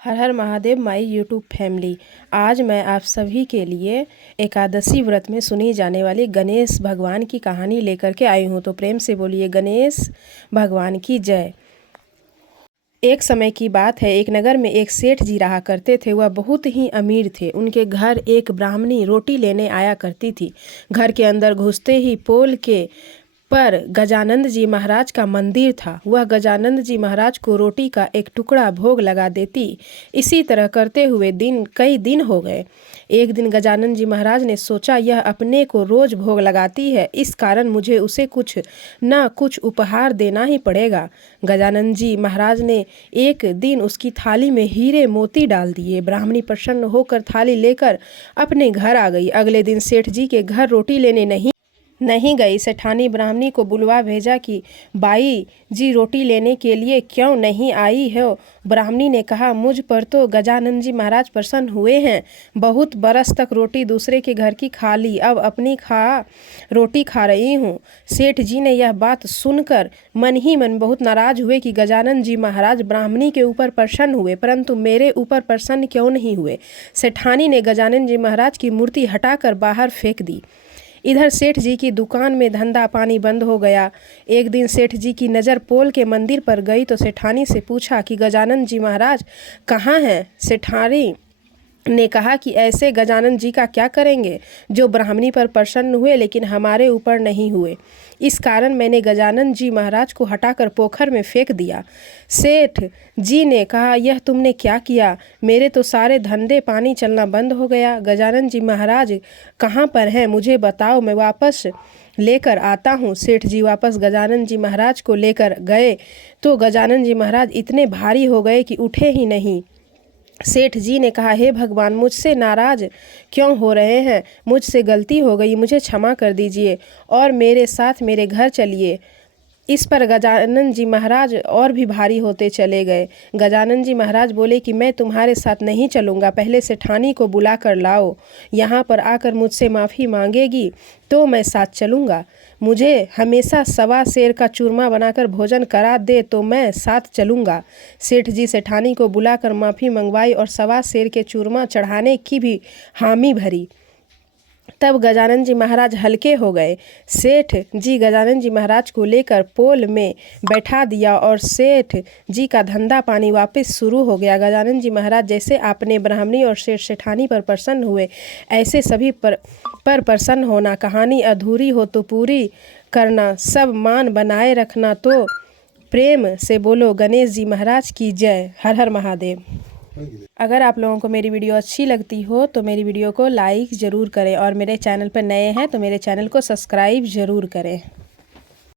Her her Mahadev my YouTube family. आज मैं आप सभी के लिए एकादशी व्रत में सुनी जाने वाली गणेश भगवान की कहानी लेकर के आई हूँ। तो प्रेम से बोलिए गणेश भगवान की जय। एक समय की बात है, एक नगर में एक सेठ जी रहा करते थे। वह बहुत ही अमीर थे। उनके घर एक ब्राह्मणी रोटी लेने आया करती थी। घर के अंदर घुसते ही पोल के पर गजानंद जी महाराज का मंदिर था। वह गजानंद जी महाराज को रोटी का एक टुकड़ा भोग लगा देती। इसी तरह करते हुए कई दिन हो गए। एक दिन गजानंद जी महाराज ने सोचा, यह अपने को रोज भोग लगाती है, इस कारण मुझे उसे कुछ न कुछ उपहार देना ही पड़ेगा। गजानंद जी महाराज ने एक दिन उसकी थाली में हीरे मोती डाल दिए। ब्राह्मणी प्रसन्न होकर थाली लेकर अपने घर आ गई। अगले दिन सेठ जी के घर रोटी लेने नहीं गई। सेठानी ब्राह्मणी को बुलवा भेजा कि बाई जी रोटी लेने के लिए क्यों नहीं आई हो। ब्राह्मणी ने कहा, मुझ पर तो गजानंद जी महाराज प्रसन्न हुए हैं। बहुत बरस तक रोटी दूसरे के घर की खा ली, अब अपनी रोटी खा रही हूँ। सेठ जी ने यह बात सुनकर मन ही मन बहुत नाराज हुए कि गजानंद जी महाराज ब्राह्मणी के ऊपर प्रसन्न हुए, परंतु मेरे ऊपर प्रसन्न क्यों नहीं हुए। सेठानी ने गजानंद जी महाराज की मूर्ति हटाकर बाहर फेंक दी। इधर सेठ जी की दुकान में धंधा पानी बंद हो गया। एक दिन सेठ जी की नज़र पोल के मंदिर पर गई तो सेठानी से पूछा कि गजानंद जी महाराज कहाँ हैं। सेठानी ने कहा कि ऐसे गजानंद जी का क्या करेंगे जो ब्राह्मणी पर प्रसन्न हुए लेकिन हमारे ऊपर नहीं हुए। इस कारण मैंने गजानंद जी महाराज को हटाकर पोखर में फेंक दिया। सेठ जी ने कहा, यह तुमने क्या किया? मेरे तो सारे धंधे पानी चलना बंद हो गया। गजानंद जी महाराज कहाँ पर हैं, मुझे बताओ, मैं वापस लेकर आता हूँ। सेठ जी वापस गजानंद जी महाराज को लेकर गए तो गजानंद जी महाराज इतने भारी हो गए कि उठे ही नहीं। सेठ जी ने कहा, हे भगवान, मुझसे नाराज क्यों हो रहे हैं? मुझसे गलती हो गई, मुझे क्षमा कर दीजिए और मेरे साथ मेरे घर चलिए। इस पर गजानंद जी महाराज और भी भारी होते चले गए। गजानंद जी महाराज बोले कि मैं तुम्हारे साथ नहीं चलूँगा, पहले सेठानी को बुला कर लाओ। यहाँ पर आकर मुझसे माफ़ी मांगेगी तो मैं साथ चलूँगा। मुझे हमेशा सवा शेर का चूरमा बनाकर भोजन करा दे तो मैं साथ चलूँगा। सेठ जी सेठानी को बुलाकर माफ़ी मंगवाई और सवा शेर के चूरमा चढ़ाने की भी हामी भरी। तब गजानंद जी महाराज हल्के हो गए। सेठ जी गजानंद जी महाराज को लेकर पोल में बैठा दिया और सेठ जी का धंधा पानी वापस शुरू हो गया। गजानंद जी महाराज जैसे आपने ब्राह्मणी और सेठानी पर प्रसन्न हुए, ऐसे सभी पर प्रसन्न होना। कहानी अधूरी हो तो पूरी करना, सब मान बनाए रखना। तो प्रेम से बोलो गणेश जी महाराज की जय। हर हर महादेव। अगर आप लोगों को मेरी वीडियो अच्छी लगती हो तो मेरी वीडियो को लाइक ज़रूर करें और मेरे चैनल पर नए हैं तो मेरे चैनल को सब्सक्राइब ज़रूर करें।